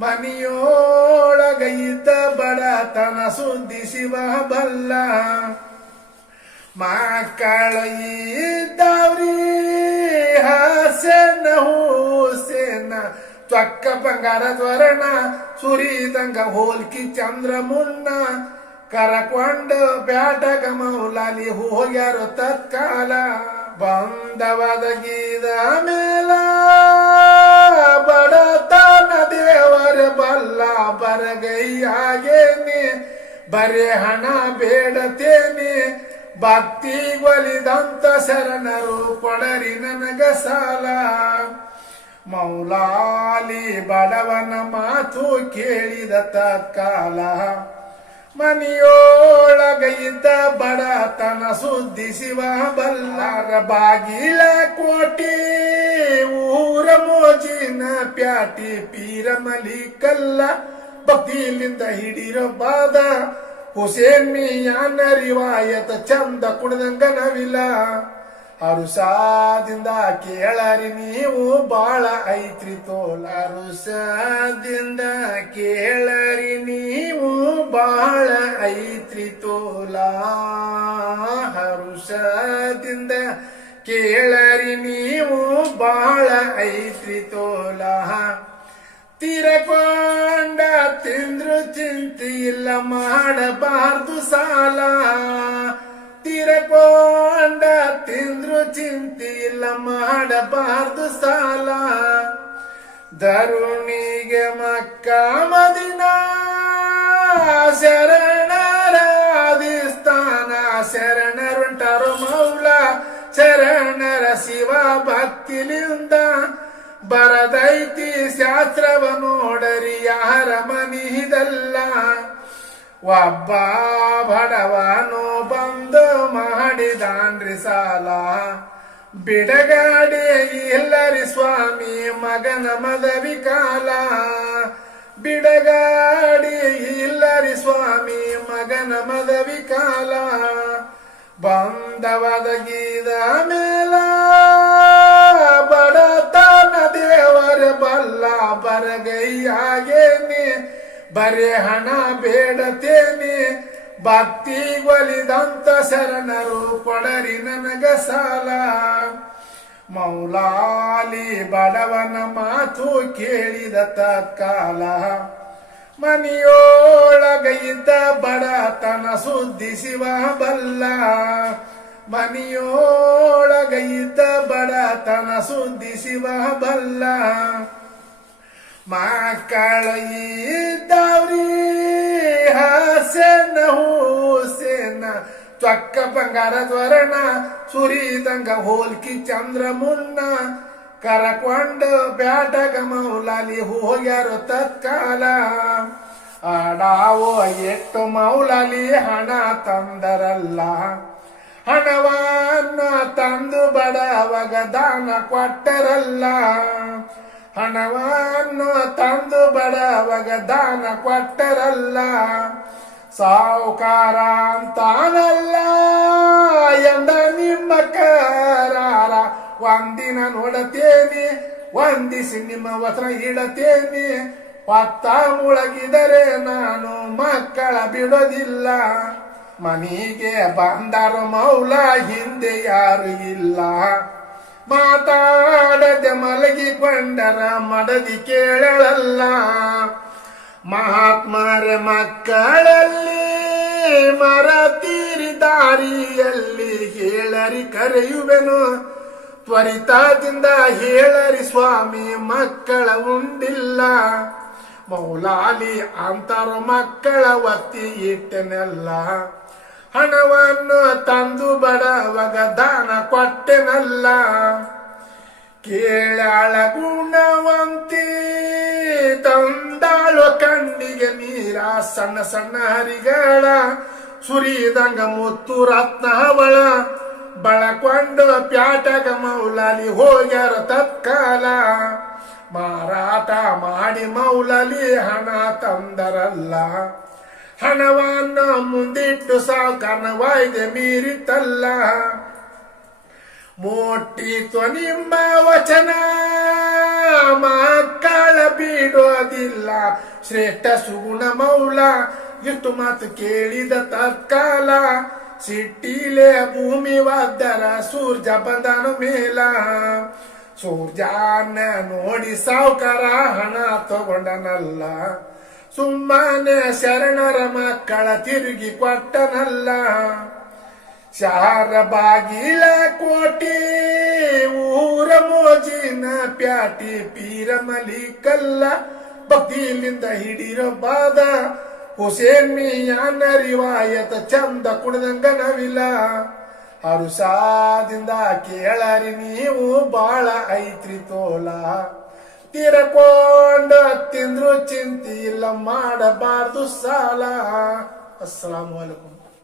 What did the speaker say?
ಮನಿಯೋಳಗ ಇದ್ದ ಬಡತನ ಸುದ್ದಿ ಶಿವ ಬಲ್ಲ. ಮಕ್ಕಳು ಹಾಸನ ಹೂಸೇನ ತ್ವಕ್ಕ ಬಂಗಾರ ತ್ವರಣ ಸುರಿದಂಗ ಹೋಲ್ಕಿ ಚಂದ್ರ ಮುನ್ನ. ಕರಕೊಂಡ ಬ್ಯಾಟಗ ಮೌಲಾಲಿ ಹೋಗ್ಯಾರು ತತ್ಕಾಲ. ಬಂದವದ ಗೀದ ಮೇಲ ಬಡತನ ದೇವರ ಬಲ್ಲ ಬರಗೈಯಾಗೇನೆ. ಬರೇ ಹಣ ಬೇಡತೇನೆ. ಭಕ್ತಿ ಒಲಿದಂತ ಶರಣರು ಕೊಡರಿ ನನಗ ಸಾಲ. ಮೌಲಾಲಿ ಬಡವನ ಮಾತು ಕೇಳಿದ ತತ್ಕಾಲ. ಮನೆಯೋಳಗೈದ ಬಡತನ ಸುದ್ದಿ ಶಿವ ಬಲ್ಲಾರ ಬಾಗಿಲ ಕೋಟಿ. ಊರ ಮೋಜಿನ ಪ್ಯಾಟಿ ಪೀರ ಮಲಿಕಲ್ಲ, ಭಕ್ತಿಲಿಂದ ಹಿಡಿರೋ ಬಾದ ಹುಸೇನ್ ಮಿಯಾನ ರಿವಾಯತ ಚಂದ ಕುಡ್ದಂಗ ನವಿಲ. ಅರುಸಾದಿಂದ ಕೇಳರಿ ನೀವು ಬಾಳ ಐತ್ರಿ ತೋಲ. ಅರುಸಾದಿಂದ ಕೇಳರಿ ನೀವು ಬಾಳ ಐತ್ರಿ ತೋಲ. ಹರುಷದಿಂದ ನೀವು ಬಾಳ ಐತ್ರಿ ತೋಲ. ತಿರಕೊಂಡ ತಿಂದ್ರು ಚಿಂತಿ ಇಲ್ಲ ಮಾಡಬಾರ್ದು ಸಾಲ. ತಿರಕೊಂಡ ತಿಂದ್ರು ಚಿಂತಿ ಇಲ್ಲ ಮಾಡಬಾರ್ದು ಸಾಲ. ದರುಣಿಗೆ ಮಕ್ಕ ಮದಿನ ಶರಣರ ಶಿವ ಭಕ್ತಿಲಿಂದ ಬರದೈತಿ ಶಾಸ್ತ್ರವ ನೋಡರಿ, ಯಾರ ಮನಿದಲ್ಲ ಒಬ್ಬ ಬಡವನು ಬಂದು ಮಾಡಿದಾನ್ರಿ ಸಾಲ. ಬಿಡಗಾಡಿ ಇಲ್ಲರಿ ಸ್ವಾಮಿ, ಮಗನ ಮದವಿ ಕಾಲ. ಬಿಡಗಾಡಿ ಇಲ್ಲರಿ ಸ್ವಾಮಿ, ಮಗನ ಮದವಿ ಕಾಲ. ಬಂದವದ ಗೀದ ಮೇಲ ಬಡತನ ದೇವರ ಬಲ್ಲ ಬರಗೈಯಾಗೇನೆ. ಬರೆ ಹಣ ಬೇಡತೇನೆ. ಭಕ್ತಿ ಒಲಿದಂತ ಶರಣರು ಕೊಡರಿ ನನಗ ಸಾಲ. ಮೌಲಾಲಿ ಬಡವನ ಮಾತು ಕೇಳಿದ ತತ್ಕಾಲ. ಮನಿಯೋಳಗ ಇದ್ದ ಬಡತನ ಸುದ್ದಿ ಶಿವ ಬಲ್ಲ. ಮನಿಯೋಳಗೈದ ಬಡತನ ಸುದ್ದಿ ಶಿವ ಬಲ್ಲ. ಮಕ್ಕಳು ಹಾಸ್ಯನ ಹೂಸೇನ ಚೊಕ್ಕ ಬಂಗಾರ ಧ್ವರಣ ಸುರಿದಂಗ ಹೋಲ್ಕಿ ಚಂದ್ರ ಮುನ್ನ. ಕರಕೊಂಡ ಬ್ಯಾಟಗ ಮೌಲಾಲಿ ಹೋಗ್ಯಾರು ತತ್ಕಾಲ. ಆಡಾವೋ ಎಟ್ಟು ಮೌಲಾಲಿ ಹಣ ತಂದರಲ್ಲ. ಹಣವನ್ನ ತಂದು ಬಡವಗ ದಾನ ಕೊಟ್ಟರಲ್ಲ. ಹಣವನ್ನು ತಂದು ಬಡವಗ ದಾನ ಕೊಟ್ಟರಲ್ಲ. ಸಾವುಕಾರ ಅಂತಾನಲ್ಲ ಎಂದ ನಿಮ್ಮ ಕರಾರ ಒಂದಿನ ನೋಡತೇನೆ, ವಂದಿಸಿ ನಿಮ್ಮ ವಸ್ತ್ರ ಇಡತೇನೆ ಹೊತ್ತ ಮುಳಗಿದರೆ ನಾನು ಮಕ್ಕಳ ಬಿಡೋದಿಲ್ಲ. ಮನೆಗೆ ಬಂದರ ಮೌಲ, ಹಿಂದೆ ಯಾರು ಇಲ್ಲ. ಮಾತಾಡದೆ ಮಲಗಿಕೊಂಡರ ಮಡದಿ ಕೇಳಲಲ್ಲ. ಮಹಾತ್ಮರ ಮಕ್ಕಳಲ್ಲಿ ಮರತೀರಿ ದಾರಿಯಲ್ಲಿ ಹೇಳರಿ ಕರೆಯುವೆನು. ತ್ವರಿತದಿಂದ ಹೇಳರಿ ಸ್ವಾಮಿ, ಮಕ್ಕಳ ಉಂಡಿಲ್ಲ. ಮೌಲಾಲಿ ಅಂತರ ಮಕ್ಕಳ ಒತ್ತಿ ಇಟ್ಟೆನಲ್ಲ. ಹಣವನ್ನು ತಂದು ಬಡವಗ ದಾನ ಕೊಟ್ಟೆನಲ್ಲ. ಕೇಳಾಳ ಗುಣವಂತಿ, ತಂದಾಳು ಕಣ್ಣಿಗೆ ನೀರ ಸಣ್ಣ ಸಣ್ಣ ಹರಿಗಳ, ಸುರಿದಂಗ ಮುತ್ತು ರತ್ನವಳ ಬಳಕೊಂಡು ಪ್ಯಾಟಗ ಮೌಲಾಲಿ ಹೋಗ್ಯಾರ ತತ್ಕಾಲ. ಮಾರಾಟ ಮಾಡಿ ಮೌಲಲಿ ಹಣ ತಂದರಲ್ಲ. ಹಣವನ್ನ ಮುಂದಿಟ್ಟು ಸಾಕನವಾಯ್ದೆ ವಾಯ್ದೆ ಮೀರಿತಲ್ಲ. ಮೋಟಿತ್ವ ನಿಮ್ಮ ವಚನ ಮಕ್ಕಳ ಬಿಡೋದಿಲ್ಲ. ಶ್ರೇಷ್ಠ ಸುಗುಣ ಮೌಲ ಇಷ್ಟು ಮಾತು ಕೇಳಿದ ತತ್ಕಾಲ. ಸಿಟ್ಟಿಲೆ ಭೂಮಿ ವಾದ್ದರ ಸೂರ್ಯ ಬಂದನು ಮೇಲ. ಸೂರ್ಯನ ನೋಡಿ ಸಾವುಕಾರ ಹಣ ತಗೊಂಡನಲ್ಲ. ಸುಮ್ಮನೆ ಶರಣರ ಮಕ್ಕಳ ತಿರುಗಿ ಕೊಟ್ಟನಲ್ಲ. ಶಾರ ಬಾಗಿಲ ಕೋಟಿ, ಊರ ಮೋಜಿನ ಪ್ಯಾಟಿ ಪೀರ ಮಲಿಕಲ್ಲ. ಭಕ್ತಿಯಿಂದ ಹಿಡಿರೋ ಬಾದ ಹುಸೇನ್ ಮಿಯಾನ ರಿವಾಯತ ಚಂದ ಕುಣದಂಗ ನವಿಲ ಹರುಸಾದಿಂದ ಕೇಳರಿ ನೀವು ಬಾಳ ಐತ್ರಿ ತೋಲ. ತಿರಕೊಂಡು ತಿಂದ್ರು ಚಿಂತಿ ಇಲ್ಲ ಮಾಡಬಾರ್ದು ಸಾಲ. ಅಸ್ಸಲಾಮು ಅಲೈಕುಂ